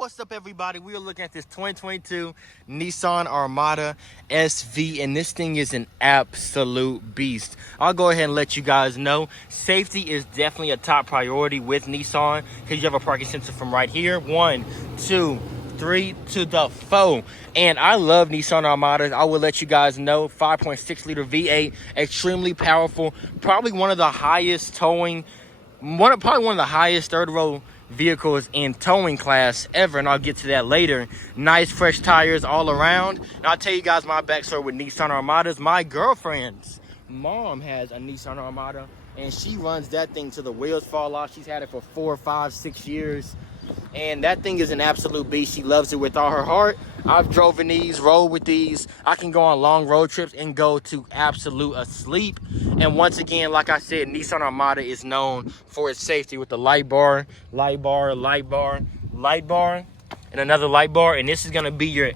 What's up, everybody? We are looking at this 2022 Nissan Armada SV, and this thing is an absolute beast. I'll go ahead and let you guys know safety is definitely a top priority with Nissan, because you have a parking sensor from right here. 1, 2, 3 to the 4. And I love Nissan Armadas. I will let you guys know 5.6 liter V8, extremely powerful, probably one of the highest towing, probably one of the highest third row vehicles in towing class ever, and I'll get to that later. Nice fresh tires all around. And I'll tell you guys my backstory with Nissan Armadas. My girlfriend's mom has a Nissan Armada, and she runs that thing till the wheels fall off. She's had it for 4, 5, 6 years, and that thing is an absolute beast. She loves it with all her heart. I've driven these, rode with these. I can go on long road trips and go to absolute asleep. And once again, like I said, Nissan Armada is known for its safety with the light bar, light bar, light bar, light bar, and another light bar. And this is gonna be your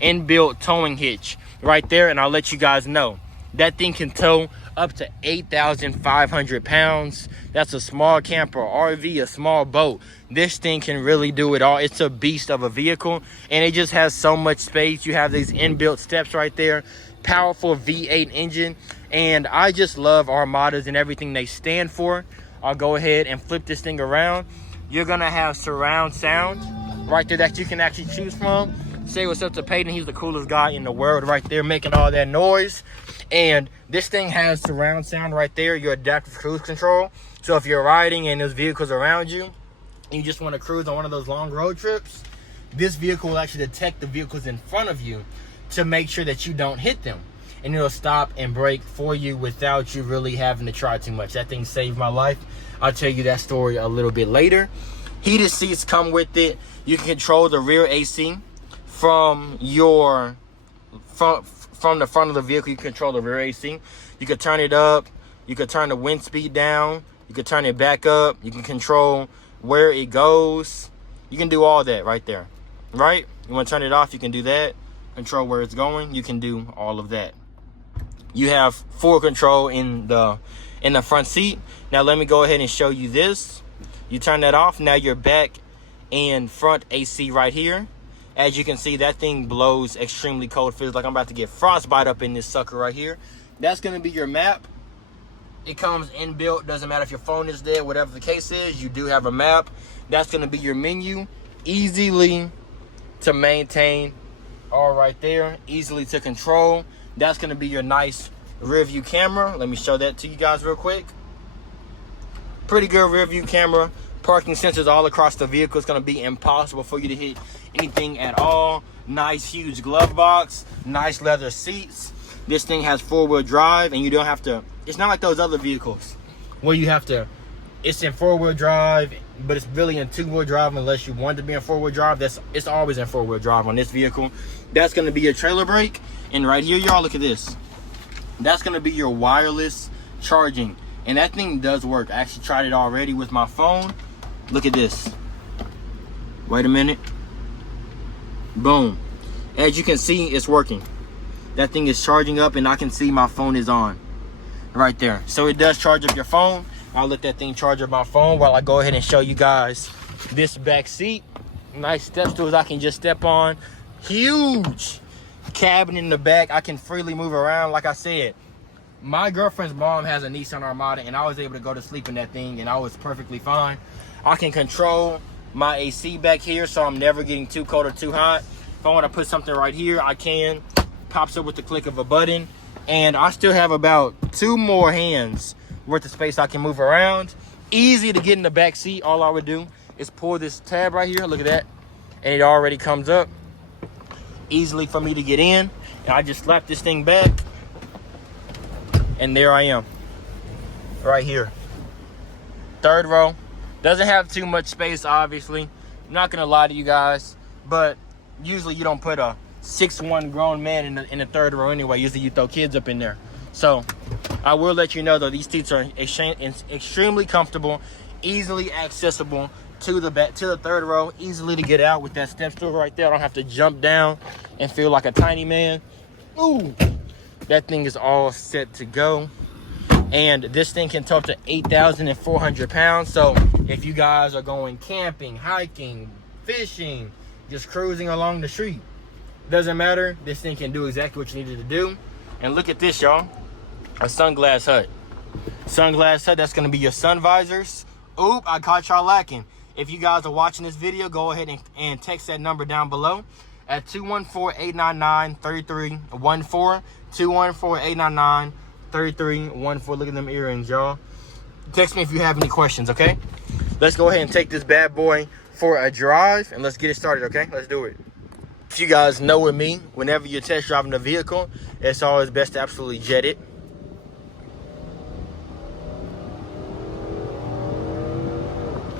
inbuilt towing hitch right there. And I'll let you guys know that thing can tow up to 8,500 pounds. That's a small camper, RV, a small boat. This thing can really do it all. It's a beast of a vehicle, and it just has so much space. You have these inbuilt steps right there, powerful V8 engine, and I just love Armadas and everything they stand for. I'll go ahead and flip this thing around. You're gonna have surround sound right there that you can actually choose from. Say what's up to Peyton. He's the coolest guy in the world right there, making all that noise. And this thing has surround sound right there, your adaptive cruise control. So if you're riding and there's vehicles around you, and you just want to cruise on one of those long road trips, this vehicle will actually detect the vehicles in front of you to make sure that you don't hit them. And it'll stop and brake for you without you really having to try too much. That thing saved my life. I'll tell you that story a little bit later. Heated seats come with it. You can control the rear AC from your from the front of the vehicle. You control the rear AC. You can turn it up. You can turn the wind speed down. You can turn it back up. You can control where it goes. You can do all that right there, right? You want to turn it off, you can do that. Control where it's going, you can do all of that. You have full control in the front seat. Now let me go ahead and show you this. You turn that off. Now you're back and front AC right here. As you can see, that thing blows extremely cold. Feels like I'm about to get frostbite up in this sucker right here. That's going to be your map. It comes inbuilt. Doesn't matter if your phone is dead, whatever the case is, you do have a map. That's going to be your menu. Easily to maintain. All right there. Easily to control. That's going to be your nice rear view camera. Let me show that to you guys real quick. Pretty good rear view camera. Parking sensors all across the vehicle. It's going to be impossible for you to hit anything at all. Nice huge glove box. Nice leather seats. This thing has 4-wheel drive, and you don't have to, it's not like those other vehicles where you have to, it's in 4-wheel drive, but it's really in 2-wheel drive unless you want to be in 4-wheel drive. It's always in 4-wheel drive on this vehicle. That's going to be your trailer brake. And right here, y'all, look at this. That's going to be your wireless charging. And that thing does work. I actually tried it already with my phone. Look at this. Wait a minute. Boom. As you can see, it's working. That thing is charging up, and I can see my phone is on right there. So it does charge up your phone. I'll let that thing charge up my phone while I go ahead and show you guys this back seat. Nice step stools I can just step on. Huge cabin in the back. I can freely move around. Like I said, my girlfriend's mom has a Nissan Armada, and I was able to go to sleep in that thing, and I was perfectly fine. I can control my AC back here, so I'm never getting too cold or too hot. If I want to put something right here, I can. Pops up with the click of a button. And I still have about 2 more hands worth of space I can move around. Easy to get in the back seat. All I would do is pull this tab right here. Look at that. And it already comes up. Easily for me to get in. And I just slap this thing back. And there I am. Right here. 3rd row. Doesn't have too much space, obviously. I'm not going to lie to you guys. But usually you don't put a 6'1" grown man in the 3rd row anyway. Usually you throw kids up in there. So I will let you know, though, these seats are extremely comfortable, easily accessible to the back, to the 3rd row, easily to get out with that step stool right there. I don't have to jump down and feel like a tiny man. Ooh, that thing is all set to go. And this thing can tow up to 8,400 pounds. So if you guys are going camping, hiking, fishing, just cruising along the street. Doesn't matter. This thing can do exactly what you needed to do. And look at this, y'all. A sunglass hut. Sunglass hut, that's going to be your sun visors. Oop, I caught y'all lacking. If you guys are watching this video, go ahead and text that number down below at 214-899-3314. 214-899-3314. Look at them earrings, y'all. Text me if you have any questions, okay? Let's go ahead and take this bad boy for a drive, and let's get it started, okay? Let's do it. If you guys know with me, whenever you're test driving a vehicle, it's always best to absolutely jet it.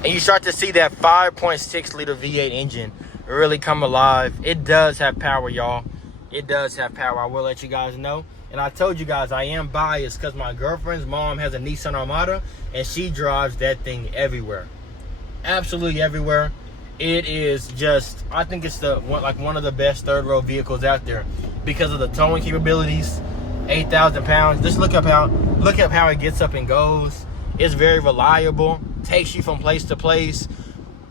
And you start to see that 5.6 liter V8 engine really come alive. It does have power, y'all. It does have power. I will let you guys know. And I told you guys I am biased because my girlfriend's mom has a Nissan Armada and she drives that thing everywhere. Absolutely everywhere. It is just, I think it's one of the best third row vehicles out there because of the towing capabilities. 8,000 pounds. Just look up how it gets up and goes. It's very reliable. Takes you from place to place.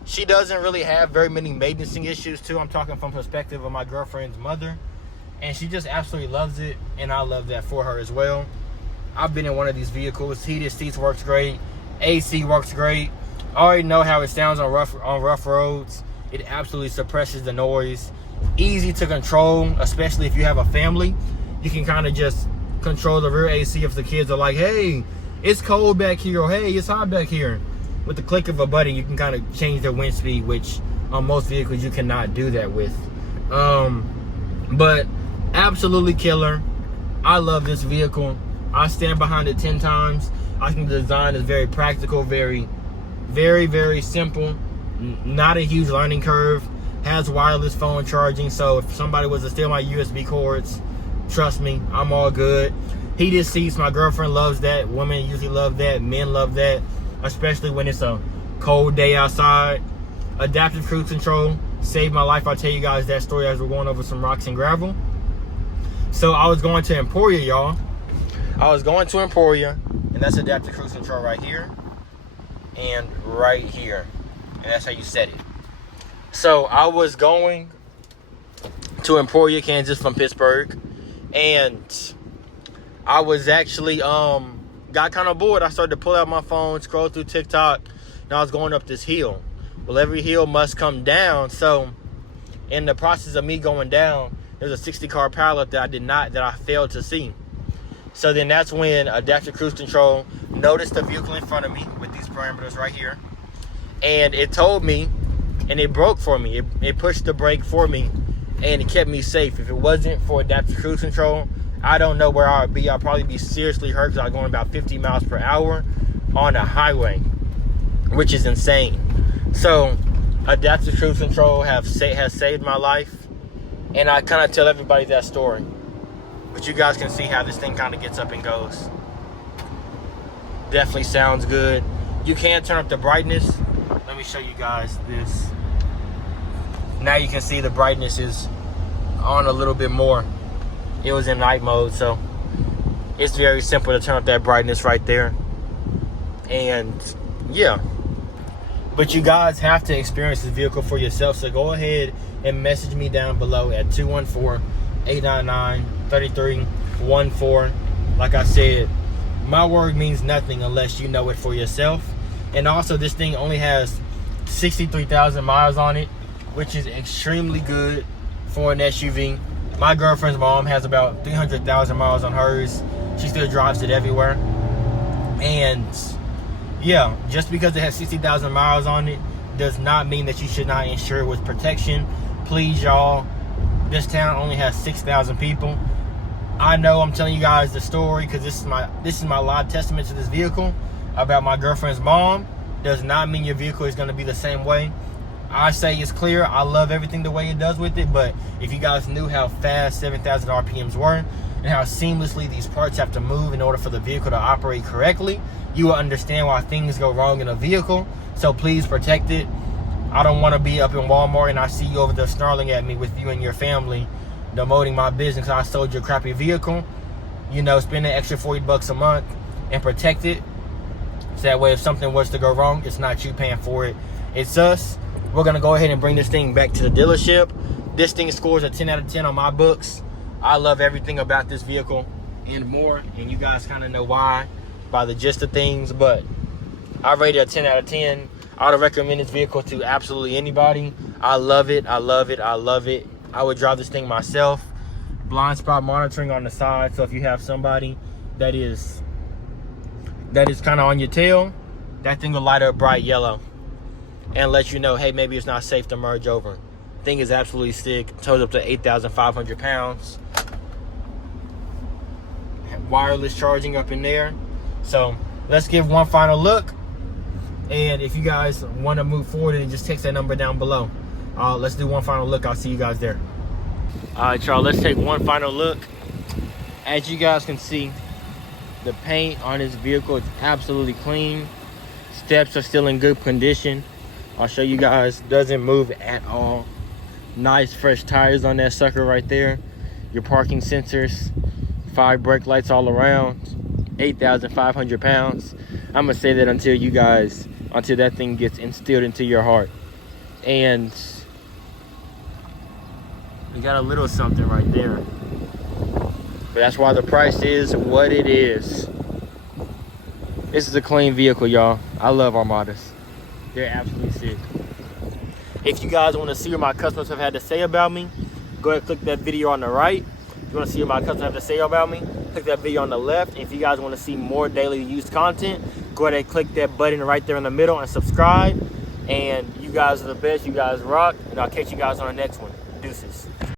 She doesn't really have very many maintenance issues too. I'm talking from perspective of my girlfriend's mother, and she just absolutely loves it, and I love that for her as well. I've been in one of these vehicles. Heated seats works great. AC works great. I already know how it sounds on rough roads. It absolutely suppresses the noise. Easy to control, especially if you have a family. You can kind of just control the rear AC if the kids are like, hey, it's cold back here, or hey, it's hot back here. With the click of a button, you can kind of change the wind speed, which on most vehicles you cannot do that with. But absolutely killer. I love this vehicle. I stand behind it 10 times. I think the design is very practical, very, very, very simple. Not a huge learning curve. Has wireless phone charging, so if somebody was to steal my USB cords, trust me, I'm all good. Heated seats, my girlfriend loves that. Women usually love that. Men love that, especially when it's a cold day outside. Adaptive cruise control saved my life. I'll tell you guys that story as we're going over some rocks and gravel. So I was going to Emporia, y'all. I was going to Emporia, and that's adaptive cruise control right here and right here. And that's how you set it. So I was going to Emporia, Kansas from Pittsburgh, and I was actually got kind of bored. I started to pull out my phone, scroll through TikTok, and I was going up this hill. Well, every hill must come down. So in the process of me going down, there's a 60-car pileup that I failed to see. So then that's when adaptive cruise control noticed the vehicle in front of me with these parameters right here. And it told me, and it broke for me. It pushed the brake for me, and it kept me safe. If it wasn't for adaptive cruise control, I don't know where I would be. I'd probably be seriously hurt because I was going about 50 miles per hour on a highway, which is insane. So adaptive cruise control has saved my life, and I kind of tell everybody that story. But you guys can see how this thing kind of gets up and goes. Definitely sounds good. You can turn up the brightness. Let me show you guys this. Now you can see the brightness is on a little bit more. It was in night mode, so it's very simple to turn up that brightness right there. And yeah, but you guys have to experience this vehicle for yourself. So go ahead and message me down below at 214-899-3314. Like I said, my word means nothing unless you know it for yourself. And also, this thing only has 63,000 miles on it, which is extremely good for an SUV. My girlfriend's mom has about 300,000 miles on hers. She still drives it everywhere. And yeah, just because it has 60,000 miles on it does not mean that you should not insure it with protection. Please, y'all, this town only has 6,000 people. I know I'm telling you guys the story because this is my live testament to this vehicle about my girlfriend's mom. Does not mean your vehicle is going to be the same way. I say it's clear. I love everything the way it does with it, but if you guys knew how fast 7,000 RPMs were and how seamlessly these parts have to move in order for the vehicle to operate correctly, you will understand why things go wrong in a vehicle. So please protect it. I don't want to be up in Walmart and I see you over there snarling at me with you and your family demoting my business because I sold you a crappy vehicle. You know, spend an extra $40 a month and protect it. So that way if something was to go wrong, it's not you paying for it, it's us. we're gonna go ahead and bring this thing back to the dealership. This thing scores a 10 out of 10 on my books. I love everything about this vehicle and more, and you guys kind of know why by the gist of things, but I rate it a 10 out of 10. I would recommend this vehicle to absolutely anybody. I love it, I love it, I love it. I would drive this thing myself. Blind spot monitoring on the side, so if you have somebody that is kind of on your tail, that thing will light up bright yellow and let you know, hey, maybe it's not safe to merge over. Thing is absolutely sick. Tows up to 8,500 pounds. Wireless charging up in there. So let's give one final look, and if you guys want to move forward, then just text that number down below. Let's do one final look. I'll see you guys there. All right, y'all, let's take one final look. As you guys can see, the paint on this vehicle is absolutely clean. Steps are still in good condition. I'll show you guys, doesn't move at all. Nice fresh tires on that sucker right there. Your parking sensors, 5 brake lights all around, 8,500 pounds. I'm gonna say that until that thing gets instilled into your heart. And we got a little something right there. But that's why the price is what it is. This is a clean vehicle, y'all. I love Armadas. They're absolutely sick. If you guys want to see what my customers have had to say about me, go ahead and click that video on the right. If you want to see what my customers have to say about me, click that video on the left. And if you guys want to see more daily used content, go ahead and click that button right there in the middle and subscribe. And you guys are the best. You guys rock. And I'll catch you guys on the next one. Deuces.